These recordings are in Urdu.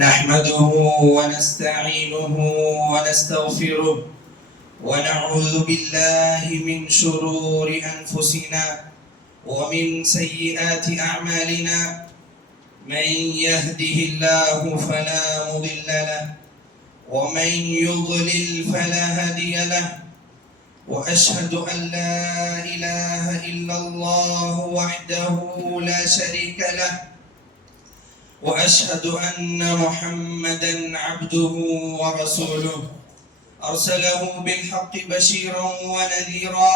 نحمده ونستعينه ونستغفره ونعوذ بالله من شرور أنفسنا ومن سيئات أعمالنا. من يهده الله فلا مضل له ومن يضلل فلا هادي له. وأشهد أن لا إله إلا الله وحده لا شريك له، وأشهد أن محمدًا عبده ورسوله أرسله بالحق بشيرًا ونذيرًا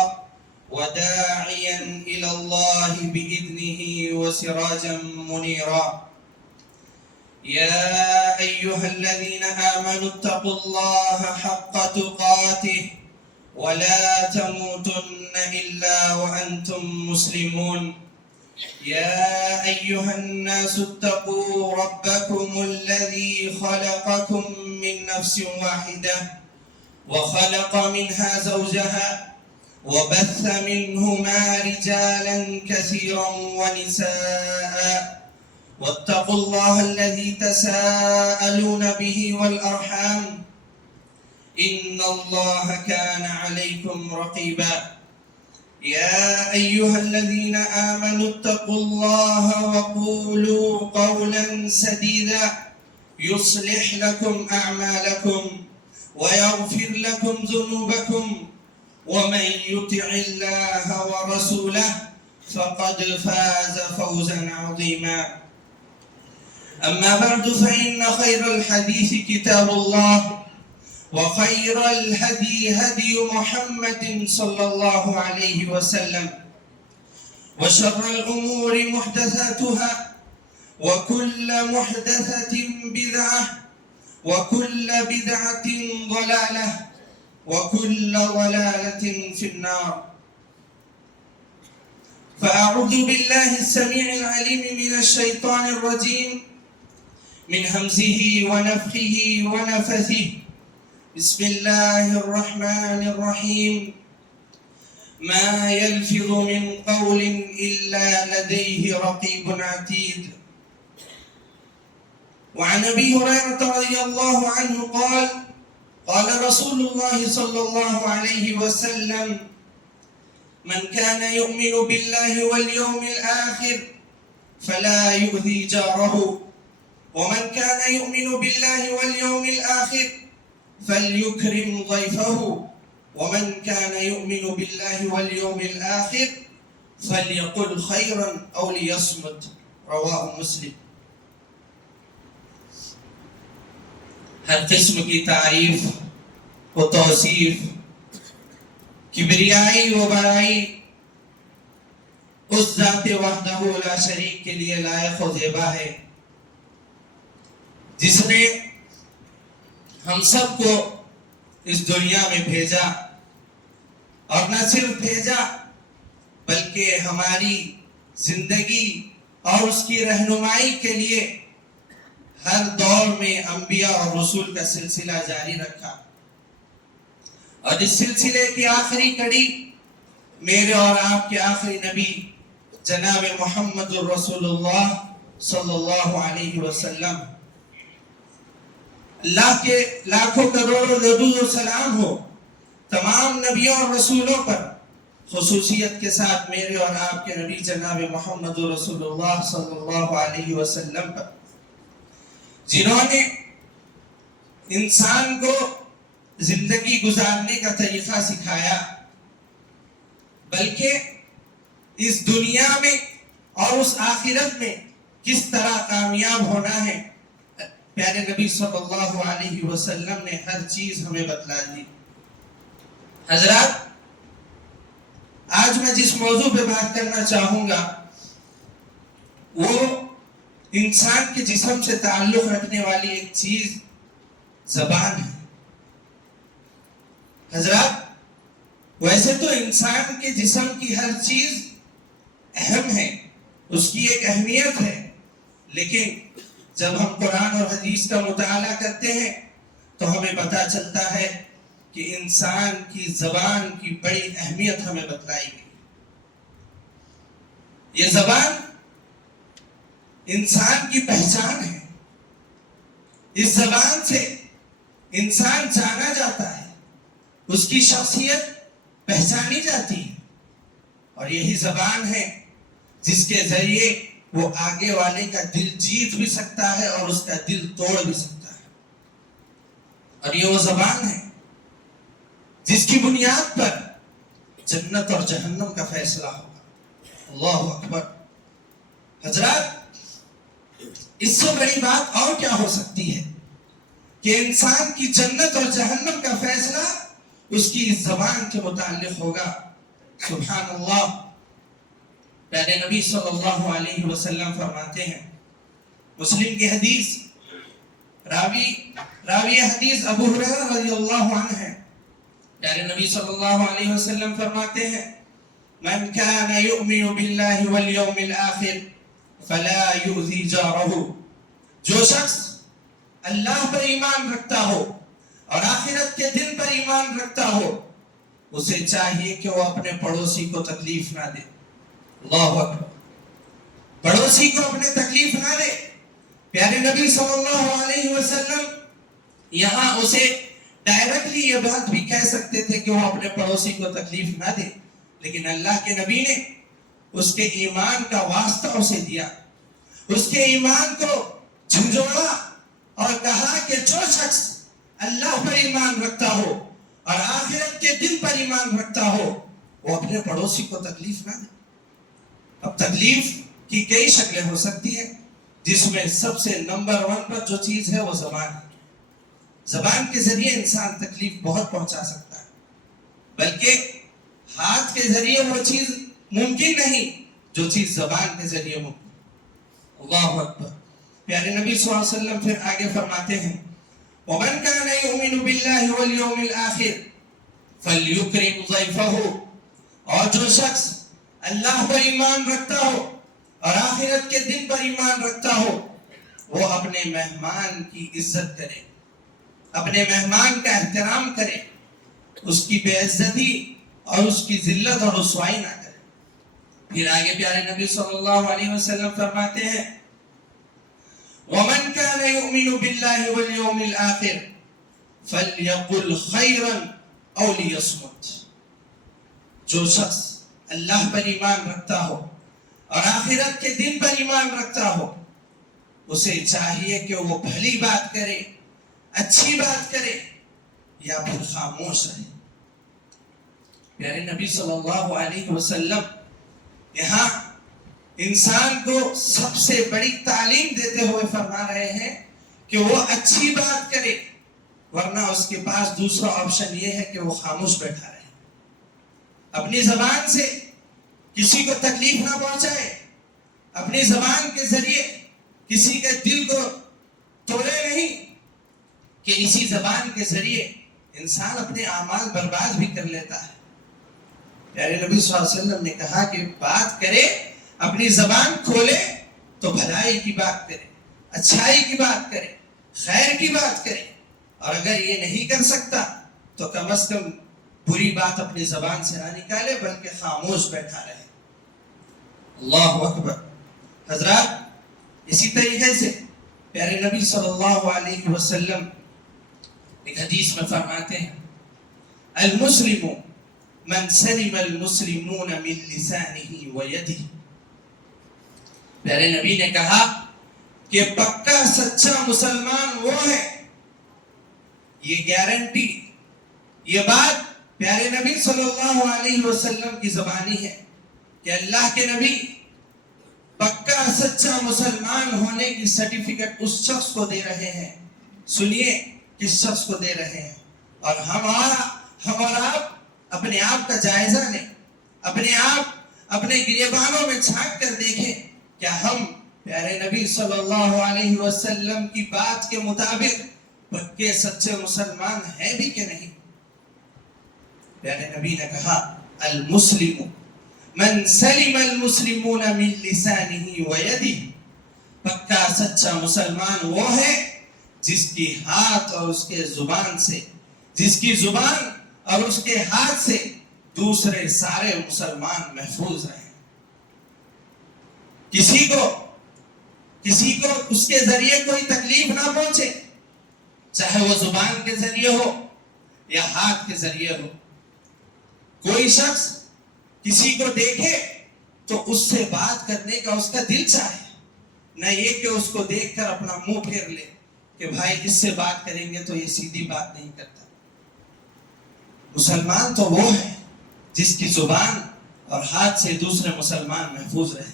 وداعيًا إلى الله بإذنه وسراجًا منيرًا. يا أيها الذين آمنوا اتقوا الله حق تقاته ولا تموتن إلا وأنتم مسلمون. يا أيها الناس اتقوا ربكم الذي خلقكم من نفس واحدة وخلق منها زوجها وبث منهما رجالا كثيرا ونساء. واتقوا الله الذي تساءلون به والأرحام إن الله كان عليكم رقيبا. يا أيها الذين آمنوا اتقوا الله وقولوا قولا سديدا يصلح لكم أعمالكم ويغفر لكم ذنوبكم، ومن يطع الله ورسوله فقد فاز فوزا عظيما. أما بعد، فإن خير الحديث كتاب الله، وخير الهدي هدي محمد صلى الله عليه وسلم، وشر الأمور محدثاتها، وكل محدثة بدعة، وكل بدعة ضلالة، وكل ضلالة في النار. فأعوذ بالله السميع العليم من الشيطان الرجيم من همزه ونفخه ونفثه. بسم الله الرحمن الرحيم. ما يلفظ من قول إلا لديه رقيب عتيد. وعن أبي هريرة رضي الله عنه قال: قال رسول الله صلى الله عليه وسلم: من كان يؤمن بالله واليوم الآخر فلا يؤذي جاره، ومن كان يؤمن بالله واليوم الآخر فليكرم ضيفه، ومن كان يؤمن بالله واليوم الآخر فليقل خيرا أو ليصمت. رواه مسلم. ہر قسم کی تعریف و توصیف، کبریائی و بڑائی اس ذات وحدہ لا شریک کے لیے لائق و زیبا ہے، جس نے ہم سب کو اس دنیا میں بھیجا، اور نہ صرف بھیجا بلکہ ہماری زندگی اور اس کی رہنمائی کے لیے ہر دور میں انبیاء اور رسول کا سلسلہ جاری رکھا، اور اس سلسلے کی آخری کڑی میرے اور آپ کے آخری نبی جناب محمد الرسول اللہ صلی اللہ علیہ وسلم. اللہ کے لاکھوں کروڑوں درود و سلام ہو تمام نبیوں اور رسولوں پر، خصوصیت کے ساتھ میرے اور آپ کے نبی جناب محمد رسول اللہ صلی اللہ علیہ وسلم پر، جنہوں نے انسان کو زندگی گزارنے کا طریقہ سکھایا، بلکہ اس دنیا میں اور اس آخرت میں کس طرح کامیاب ہونا ہے پیارے نبی صلی اللہ علیہ وسلم نے ہر چیز ہمیں بتلا دی. حضرات، آج میں جس موضوع پہ بات کرنا چاہوں گا وہ انسان کے جسم سے تعلق رکھنے والی ایک چیز زبان ہے. حضرات، ویسے تو انسان کے جسم کی ہر چیز اہم ہے، اس کی ایک اہمیت ہے، لیکن جب ہم قرآن اور حدیث کا مطالعہ کرتے ہیں تو ہمیں پتہ چلتا ہے کہ انسان کی زبان کی بڑی اہمیت ہمیں بتلائی گئی. یہ زبان انسان کی پہچان ہے، اس زبان سے انسان جانا جاتا ہے، اس کی شخصیت پہچانی جاتی ہے، اور یہی زبان ہے جس کے ذریعے وہ آگے والے کا دل جیت بھی سکتا ہے اور اس کا دل توڑ بھی سکتا ہے۔ اور یہ وہ زبان ہے جس کی بنیاد پر جنت اور جہنم کا فیصلہ ہوگا۔ اللہ اکبر۔ حضرات، اس سے بڑی بات اور کیا ہو سکتی ہے کہ انسان کی جنت اور جہنم کا فیصلہ اس کی اس زبان کے متعلق ہوگا۔ سبحان اللہ۔ پیارے نبی صلی اللہ علیہ وسلم فرماتے ہیں، مسلم کی حدیث، راوی حدیث ابو ہریرہ رضی اللہ عنہ ہے۔ پیارے نبی صلی اللہ علیہ وسلم فرماتے ہیں، من كان يؤمن بالله واليوم الآخر فلا يؤذي جاره۔ جو شخص اللہ پر ایمان رکھتا ہو اور آخرت کے دن پر ایمان رکھتا ہو، اسے چاہیے کہ وہ اپنے پڑوسی کو تکلیف نہ دے۔ اللہ اکبر۔ پڑوسی کو اپنے تکلیف نہ دے۔ پیارے نبی صلی اللہ علیہ وسلم یہاں اسے ڈائریکٹلی یہ بات بھی کہہ سکتے تھے کہ وہ اپنے پڑوسی کو تکلیف نہ دے، لیکن اللہ کے نبی نے اس کے ایمان کا واسطہ اسے دیا، اس کے ایمان کو جھنجھوڑا اور کہا کہ جو شخص اللہ پر ایمان رکھتا ہو اور آخرت کے دن پر ایمان رکھتا ہو، وہ اپنے پڑوسی کو تکلیف نہ دے۔ اب تکلیف کی کئی شکلیں ہو سکتی ہیں، جس میں سب سے نمبر 1 پر جو چیز ہے وہ زبان ہے۔ زبان کے ذریعے انسان تکلیف بہت پہنچا سکتا ہے، بلکہ ہاتھ کے ذریعے وہ چیز ممکن نہیں جو چیز زبان کے ذریعے ممکن۔ اللہ اکبر۔ پیارے نبی صلی اللہ علیہ وسلم پھر آگے فرماتے ہیں، وَمَنْ كَانَ يُؤْمِنُ بِاللَّهِ وَالْيَوْمِ الْآخِرِ فَلْيُكْرِمْ ضَيْفَهُ۔ اور جو شخص اللہ پر ایمان رکھتا ہو اور آخرت کے دن پر ایمان رکھتا ہو، وہ اپنے مہمان کی عزت کرے، اپنے مہمان کا احترام کرے، اس کی بے عزتی اور اس کی ذلت اور رسوائی نہ کرے۔ پھر آگے پیارے نبی صلی اللہ علیہ وسلم فرماتے ہیں، وَمَنْ كَانَ يُؤْمِنُ بِاللَّهِ وَالْيَوْمِ الْآخِرِ فَلْيَقُلْ خَيْرًا أَوْ لِيَصْمُتْ۔ جو شخص اللہ پر ایمان رکھتا ہو اور آخرت کے دن پر ایمان رکھتا ہو، اسے چاہیے کہ وہ بھلی بات کرے، اچھی بات کرے، یا پھر خاموش رہے۔ پیارے نبی صلی اللہ علیہ وسلم یہاں انسان کو سب سے بڑی تعلیم دیتے ہوئے فرما رہے ہیں کہ وہ اچھی بات کرے، ورنہ اس کے پاس دوسرا آپشن یہ ہے کہ وہ خاموش بیٹھا رہے، اپنی زبان سے کسی کو تکلیف نہ پہنچائے، اپنی زبان کے ذریعے کسی کے دل کو توڑے نہیں، کہ اسی زبان کے ذریعے انسان اپنے اعمال برباد بھی کر لیتا ہے۔ پیارے نبی صلی اللہ علیہ وسلم نے کہا کہ بات کرے، اپنی زبان کھولے تو بھلائی کی بات کرے، اچھائی کی بات کرے، خیر کی بات کرے، اور اگر یہ نہیں کر سکتا تو کم از کم بری بات اپنی زبان سے نہ نکالے بلکہ خاموش بیٹھا رہے۔ اللہ اکبر۔ حضرات، اسی طریقے سے پیارے نبی صلی اللہ علیہ وسلم ایک حدیث میں فرماتے ہیں، المسلم من سلم المسلمون من لسانه ويده۔ پیارے نبی نے کہا کہ پکا سچا مسلمان وہ ہے، یہ گارنٹی، یہ بات پیارے نبی صلی اللہ علیہ وسلم کی زبانی ہے کہ اللہ کے نبی پکا سچا مسلمان ہونے کی سرٹیفکیٹ اس شخص کو دے رہے ہیں۔ سنیے کس شخص کو دے رہے ہیں، اور ہم اور آپ اپنے آپ کا جائزہ لیں، اپنے آپ اپنے گریبانوں میں جھانک کر دیکھیں، کیا ہم پیارے نبی صلی اللہ علیہ وسلم کی بات کے مطابق پکے سچے مسلمان ہیں بھی کہ نہیں؟ پیارے نبی نے کہا، المسلم من سلم المسلمون من لسانه ويده۔ پکا سچا مسلمان وہ ہے جس کی ہاتھ اور اس کے زبان سے، جس کی زبان اور اس کے ہاتھ سے دوسرے سارے مسلمان محفوظ رہیں۔ کسی کو اس کے ذریعے کوئی تکلیف نہ پہنچے، چاہے وہ زبان کے ذریعے ہو یا ہاتھ کے ذریعے ہو. کوئی شخص کسی کو دیکھے تو اس سے بات کرنے کا اس کا دل چاہے، نہ یہ کہ اس کو دیکھ کر اپنا منہ پھیر لے کہ بھائی اس سے بات کریں گے تو یہ سیدھی بات نہیں کرتا. مسلمان تو وہ ہے جس کی زبان اور ہاتھ سے دوسرے مسلمان محفوظ رہے.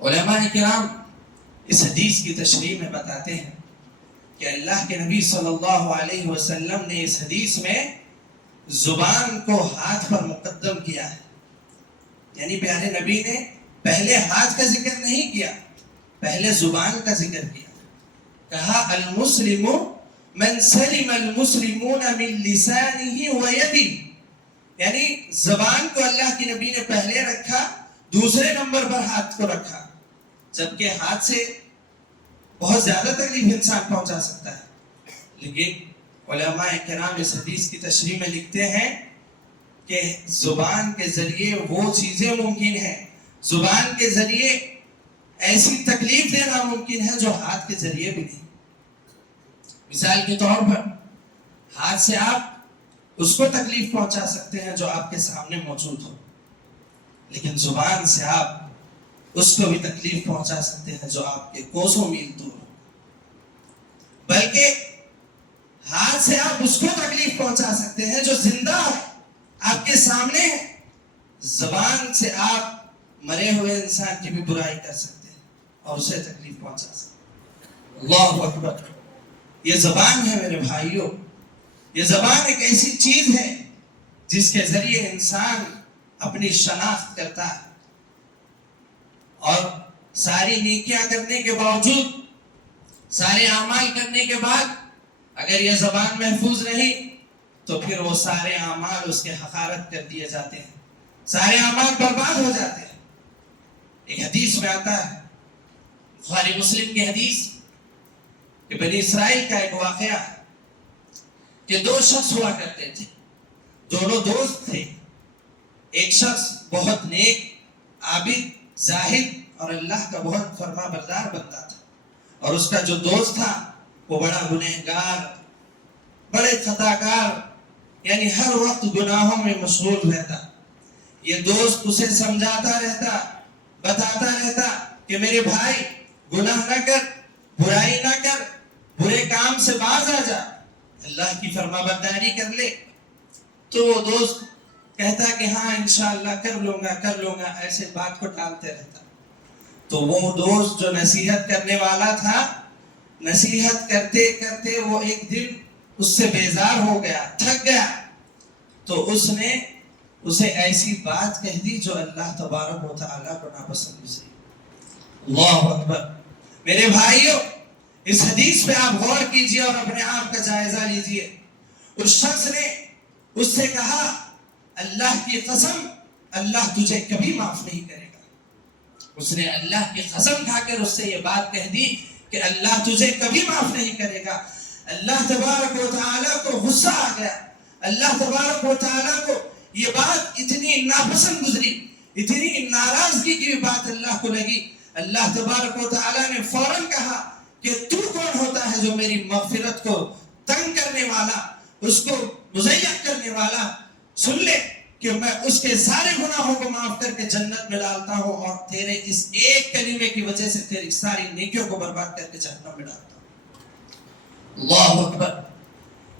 علماء کرام اس حدیث کی تشریح میں بتاتے ہیں کہ اللہ کے نبی صلی اللہ علیہ وسلم نے اس حدیث میں زبان کو ہاتھ پر مقدم کیا ہے. یعنی پیارے نبی نے پہلے ہاتھ کا ذکر نہیں کیا، پہلے زبان کا ذکر کیا. کہا المسلم من سلم المسلمون من لسانه ويده، یعنی زبان کو اللہ کے نبی نے پہلے رکھا، دوسرے نمبر پر ہاتھ کو رکھا، جبکہ ہاتھ سے بہت زیادہ تکلیف انسان پہنچا سکتا ہے. لیکن علماء کرام اس حدیث کی تشریح میں لکھتے ہیں کہ زبان کے ذریعے وہ چیزیں ممکن ہیں، زبان کے ذریعے ایسی تکلیف دینا ممکن ہے جو ہاتھ کے ذریعے بھی نہیں. مثال کے طور پر ہاتھ سے آپ اس کو تکلیف پہنچا سکتے ہیں جو آپ کے سامنے موجود ہو، لیکن زبان سے آپ اس کو بھی تکلیف پہنچا سکتے ہیں جو آپ کے کوسوں میل دور ہو. بلکہ ہاتھ سے آپ اس کو تکلیف پہنچا سکتے ہیں جو زندہ ہے، آپ کے سامنے ہے. زبان سے آپ مرے ہوئے انسان کی بھی برائی کر سکتے ہیں اور اسے تکلیف پہنچا سکتے ہیں. اللہ اکبر. یہ زبان ہے میرے بھائیوں، یہ زبان ایک ایسی چیز ہے جس کے ذریعے انسان اپنی شناخت کرتا ہے، اور ساری نیکیاں کرنے کے باوجود، سارے اعمال کرنے کے بعد اگر یہ زبان محفوظ نہیں تو پھر وہ سارے اعمال اس کے حقارت کر دیے جاتے ہیں، سارے اعمال برباد ہو جاتے ہیں. ایک حدیث میں آتا ہے، بخاری مسلم کی حدیث، کہ بنی اسرائیل کا ایک واقعہ ہے کہ دو شخص ہوا کرتے تھے، دونوں دوست تھے. ایک شخص بہت نیک، عابد، زاہد اور اللہ کا بہت فرما بردار بندہ تھا، اور اس کا جو دوست تھا وہ بڑا گنہگار، بڑے خطا کار، یعنی ہر وقت گناہوں میں مشغول رہتا. یہ دوست اسے سمجھاتا رہتا، بتاتا رہتا کہ میرے بھائی گناہ نہ کر، برائی نہ کر، برے کام سے باز آ جا، اللہ کی فرما برداری کر لے. تو وہ دوست کہتا کہ ہاں انشاءاللہ کر لوں گا، ایسے بات کو ٹالتے رہتا. تو وہ دوست جو نصیحت کرنے والا تھا، نصیحت کرتے کرتے وہ ایک دن اس سے بیزار ہو گیا، تھک گیا. تو اس نے اسے ایسی بات کہہ دی جو اللہ تبارک و تعالیٰ کو ناپسند گزری. اللہ اکبر. میرے بھائیوں، اس حدیث پہ آپ غور کیجئے اور اپنے آپ کا جائزہ لیجئے. اس شخص نے اس سے کہا اللہ کی قسم اللہ تجھے کبھی معاف نہیں کرے گا. اس نے اللہ کی قسم کھا کر اس سے یہ بات کہہ دی کہ اللہ تجھے کبھی معاف نہیں کرے گا. اللہ تبارک و تعالیٰ کو غصہ آ گیا. اللہ تبارک و تعالیٰ کو یہ بات اتنی ناپسند گزری، اتنی ناراضگی کی بات اللہ کو لگی. اللہ تبارک و تعالیٰ نے فوراً کہا کہ تو کون ہوتا ہے جو میری مغفرت کو تنگ کرنے والا، اس کو مضیق کرنے والا. سن لے کہ میں اس کے سارے گناہوں کو معاف کر کے جنت میں ڈالتا ہوں، اور تیرے اس ایک کلمے کی وجہ سے تیری ساری نیکیوں کو برباد کر کے جہنم میں ڈالتا ہوں. اللہ اکبر.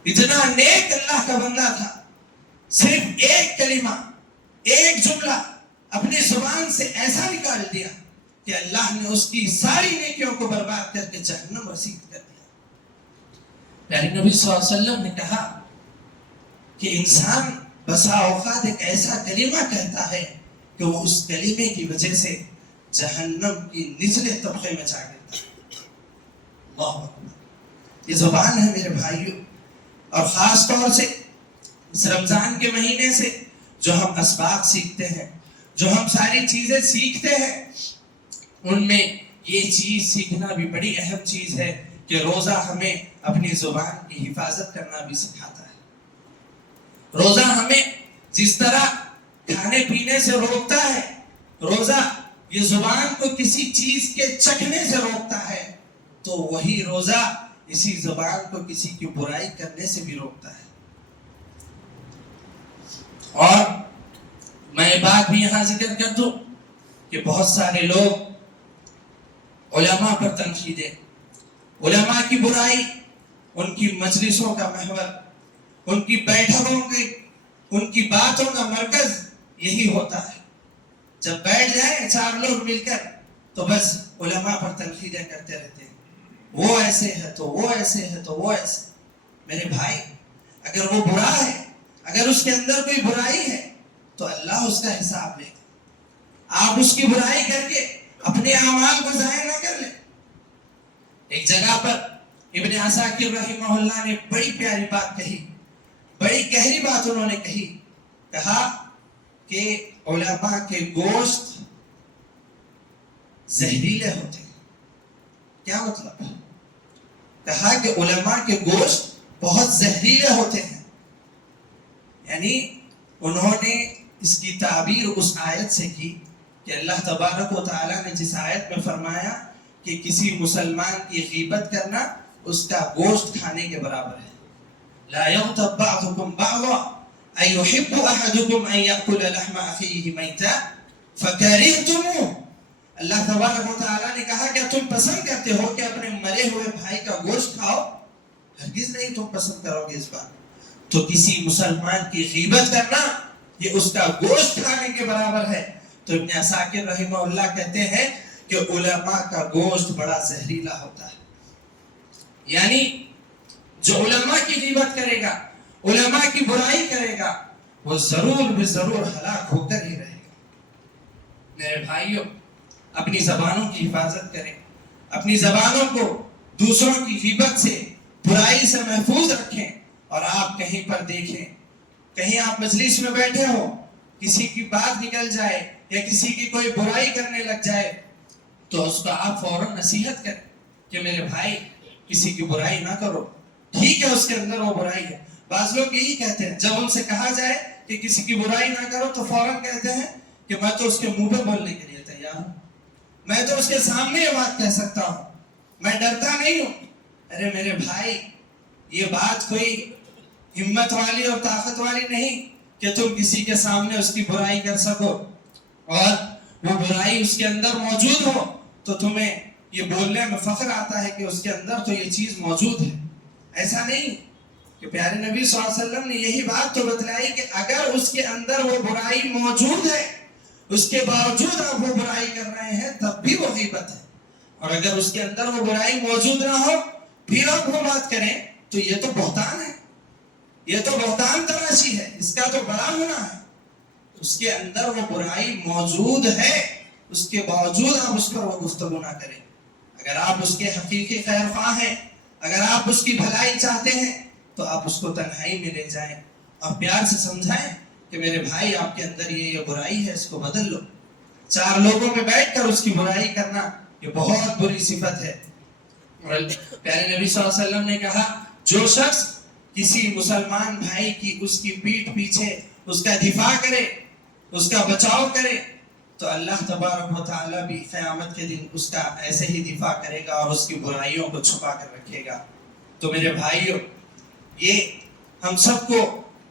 اتنا نیک اللہ کا بندہ تھا، صرف ایک کلمہ، ایک جملہ اپنی زبان سے ایسا نکال دیا کہ اللہ نے اس کی ساری نیکیوں کو برباد کر کے جہنم رسید کر دیا. پیارے نبی صلی اللہ علیہ وسلم نے کہا کہ انسان بسا اوقات ایک ایسا کلمہ کہتا ہے کہ وہ اس کلمے کی وجہ سے جہنم کی نچلے طبقے میں جا گرتا ہے. اللہ اکبر. یہ زبان ہے میرے بھائیوں، اور خاص طور سے اس رمضان کے مہینے سے جو ہم اسباق سیکھتے ہیں، جو ہم ساری چیزیں سیکھتے ہیں، ان میں یہ چیز سیکھنا بھی بڑی اہم چیز ہے کہ روزہ ہمیں اپنی زبان کی حفاظت کرنا بھی سکھاتا ہے. روزہ ہمیں جس طرح کھانے پینے سے روکتا ہے، روزہ یہ زبان کو کسی چیز کے چکھنے سے روکتا ہے، تو وہی روزہ اسی زبان کو کسی کی برائی کرنے سے بھی روکتا ہے. اور میں بات بھی یہاں ذکر کر دوں کہ بہت سارے لوگ علماء پر تنقیدیں، علماء کی برائی، ان کی مجلسوں کا محور، ان کی بیٹھکوں کی، ان کی باتوں کا مرکز یہی ہوتا ہے. جب بیٹھ جائیں چار لوگ مل کر تو بس علماء پر تنقیدیں کرتے رہتے ہیں، وہ ایسے ہے تو وہ ایسے ہے تو وہ ایسے. میرے بھائی، اگر وہ برا ہے، اگر اس کے اندر کوئی برائی ہے تو اللہ اس کا حساب لے. آپ اس کی برائی کر کے اپنے اعمال کو ضائع نہ کر لیں. ایک جگہ پر ابن عساکر رحمہ اللہ نے بڑی پیاری بات کہی، بڑی گہری بات انہوں نے کہی. کہا کہ علماء کے گوشت زہریلے ہوتے ہیں. کیا مطلب؟ کہا کہ علماء کے گوشت بہت زہریلے ہوتے ہیں. یعنی انہوں نے اس کی تعبیر اس آیت سے کی کہ اللہ تبارک و تعالیٰ نے جس آیت میں فرمایا کہ کسی مسلمان کی غیبت کرنا اس کا گوشت کھانے کے برابر ہے. لا يغتب بعضكم بعضا أيحب أحدكم أن يأكل لحم أخيه ميتا فكرهتموه. اللہ تبارک و تعالیٰ نے کہا کہ تم پسند کرتے ہو کہ اپنے مرے ہوئے بھائی کا گوشت کھاؤ؟ ہرگز نہیں تم پسند کرو گے اس بات. تو کسی مسلمان کی غیبت کرنا یہ اس کا گوشت کھانے کے برابر ہے. تو ابن عساکر رحمہ اللہ کہتے ہیں کہ علماء کا گوشت بڑا زہریلا ہوتا ہے. یعنی جو علماء کی غیبت کرے گا، علماء کی برائی کرے گا، وہ ضرور بے ضرور ہلاک ہو کر ہی رہے گا. میرے بھائیوں، اپنی زبانوں کی حفاظت کریں، اپنی زبانوں کو دوسروں کی غیبت سے، برائی سے محفوظ رکھیں. اور آپ کہیں پر دیکھیں، کہیں آپ مجلس میں بیٹھے ہو، کسی کی بات نکل جائے یا کسی کی کوئی برائی کرنے لگ جائے تو اس کو آپ فوراً نصیحت کریں کہ میرے بھائی کسی کی برائی نہ کرو. ٹھیک ہے اس کے اندر وہ برائی ہے. بعض لوگ یہی کہتے ہیں، جب ان سے کہا جائے کہ کسی کی برائی نہ کرو تو فوراً کہتے ہیں کہ میں تو اس کے منہ پہ بولنے کے لیے تیار ہوں، میں تو اس کے سامنے یہ بات کہہ سکتا ہوں، میں ڈرتا نہیں ہوں. ارے میرے بھائی، یہ بات کوئی ہمت والی اور طاقت والی نہیں کہ تم کسی کے سامنے اس کی برائی کر سکو اور وہ برائی اس کے اندر موجود ہو تو تمہیں یہ بولنے میں فخر آتا ہے کہ اس کے اندر تو یہ چیز موجود ہے. ایسا نہیں کہ پیارے نبی صلی اللہ علیہ وسلم نے یہی بات تو بتلائی کہ اگر اس کے اندر وہ برائی موجود ہے، اس کے باوجود آپ وہ برائی کر رہے ہیں تب بھی وہ غیبت ہے. اور اگر اس کے اندر وہ برائی موجود نہ ہو پھر آپ وہ بات کریں تو یہ تو بہتان ہے، یہ تو بہتان تراشی ہے، اس کا تو بڑا گناہ ہے. اس کے اندر وہ برائی موجود ہے، اس کے باوجود آپ اس پر وہ گفتگو نہ کریں. اگر آپ اس کے حقیقی خیر خواہ ہیں، اگر آپ اس کی بھلائی چاہتے ہیں تو آپ اس کو تنہائی میں لے جائیں اور پیار سے سمجھائیں کہ میرے بھائی آپ کے اندر یہ برائی ہے، اس کو بدل لو. چار لوگوں میں بیٹھ کر اس کی برائی کرنا یہ بہت بری صفت ہے. اور پیارے نبی صلی اللہ علیہ وسلم نے کہا جو شخص کسی مسلمان بھائی کی اس کی پیٹھ پیچھے اس کا دفاع کرے، اس کا بچاؤ کرے تو اللہ تبارک و تعالیٰ بھی قیامت کے دن اس کا ایسے ہی دفاع کرے گا اور اس کی برائیوں کو چھپا کر رکھے گا. تو میرے بھائیوں، یہ ہم سب کو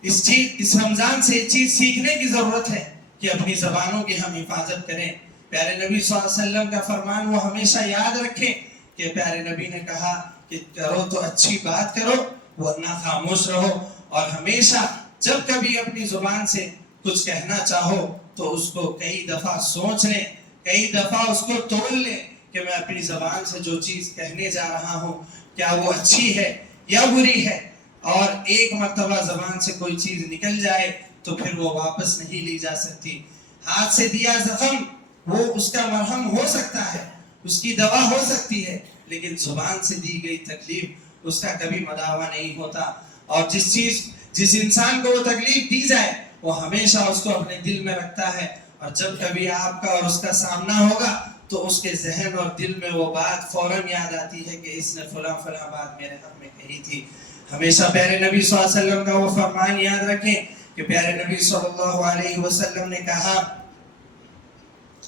اس رمضان سے ایک چیز سیکھنے کی ضرورت ہے کہ اپنی زبانوں کی ہم حفاظت کریں. پیارے نبی صلی اللہ علیہ وسلم کا فرمان وہ ہمیشہ یاد رکھیں کہ پیارے نبی نے کہا کہ کرو تو اچھی بات کرو ورنہ خاموش رہو. اور ہمیشہ جب کبھی اپنی زبان سے کچھ کہنا چاہو تو اس کو کئی دفعہ سوچ لیں، کئی دفعہ اس کو تول لیں کہ میں اپنی زبان سے جو چیز کہنے جا رہا ہوں کیا وہ اچھی ہے یا بری ہے. اور ایک مرتبہ زبان سے کوئی چیز نکل جائے تو پھر وہ واپس نہیں لی جا سکتی. ہاتھ سے دیا زخم وہ اس کا مرہم ہو سکتا ہے، اس کی دوا ہو سکتی ہے، لیکن زبان سے دی گئی تکلیف اس کا کبھی مداوا نہیں ہوتا. اور جس انسان کو وہ تکلیف دی جائے وہ ہمیشہ اس کو اپنے دل میں رکھتا ہے، اور جب کبھی آپ کا اور اس کا سامنا ہوگا تو اس کے ذہن اور دل میں وہ بات فوراً یاد آتی ہے کہ اس نے فلاں فلاں بات میرے حق میں کہی تھی. ہمیشہ پیارے نبی صلی اللہ علیہ وسلم کا وہ فرمان یاد رکھیں کہ پیارے نبی صلی اللہ علیہ وسلم نے کہا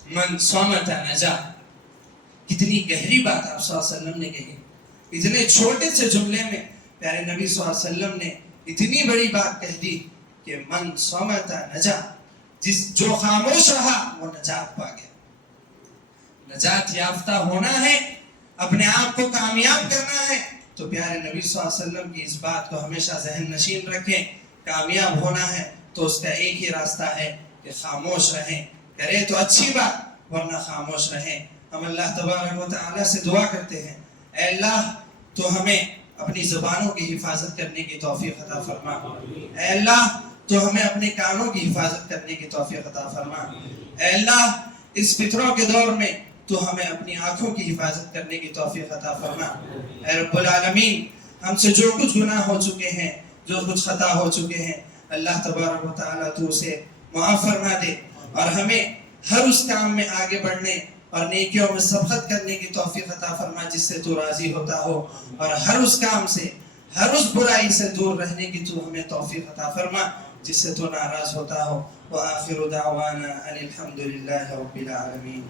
من صمت نجا. کتنی گہری بات آپ صلی اللہ علیہ وسلم نے کہی. اتنے چھوٹے سے جملے میں پیارے نبی صلی اللہ علیہ وسلم نے اتنی بڑی بات کہہ دی کہ من صمت نجا، جو خاموش رہا وہ نجات پا گیا۔ نجات یافتہ ہونا ہے، اپنے آپ کو کامیاب کرنا ہے تو پیارے نبی صلی اللہ علیہ وسلم کی اس بات کو ہمیشہ ذہن نشین رکھیں۔ کامیاب ہونا ہے تو اس کا ایک ہی راستہ ہے کہ خاموش رہیں، کرے تو اچھی بات ورنہ خاموش رہیں۔ ہم اللہ تبارک و تعالیٰ سے دعا کرتے ہیں، اے اللہ تو ہمیں اپنی زبانوں کی حفاظت کرنے کی توفیق عطا فرما، اے اللہ تو ہمیں اپنے کانوں کی حفاظت کرنے کی توفیق عطا فرما، اے اللہ اس فطروں کے دور میں تو ہمیں اپنی آنکھوں کی حفاظت کرنے کی توفیق عطا فرما۔ اے رب العالمین، ہم سے جو کچھ گناہ ہو چکے ہیں، جو کچھ خطا ہو چکے ہیں، اللہ تبارک و تعالیٰ تو اسے معاف فرما دے اور ہمیں ہر اس کام میں آگے بڑھنے اور نیکیوں میں سبقت کرنے کی توفیق عطا فرما جس سے تو راضی ہوتا ہو، اور ہر اس کام سے، ہر اس برائی سے دور رہنے کی تو ہمیں توفیق عطا فرما جس سے تو ناراض ہوتا ہو۔ وآخر دعوانا ان الحمد للہ رب العالمین۔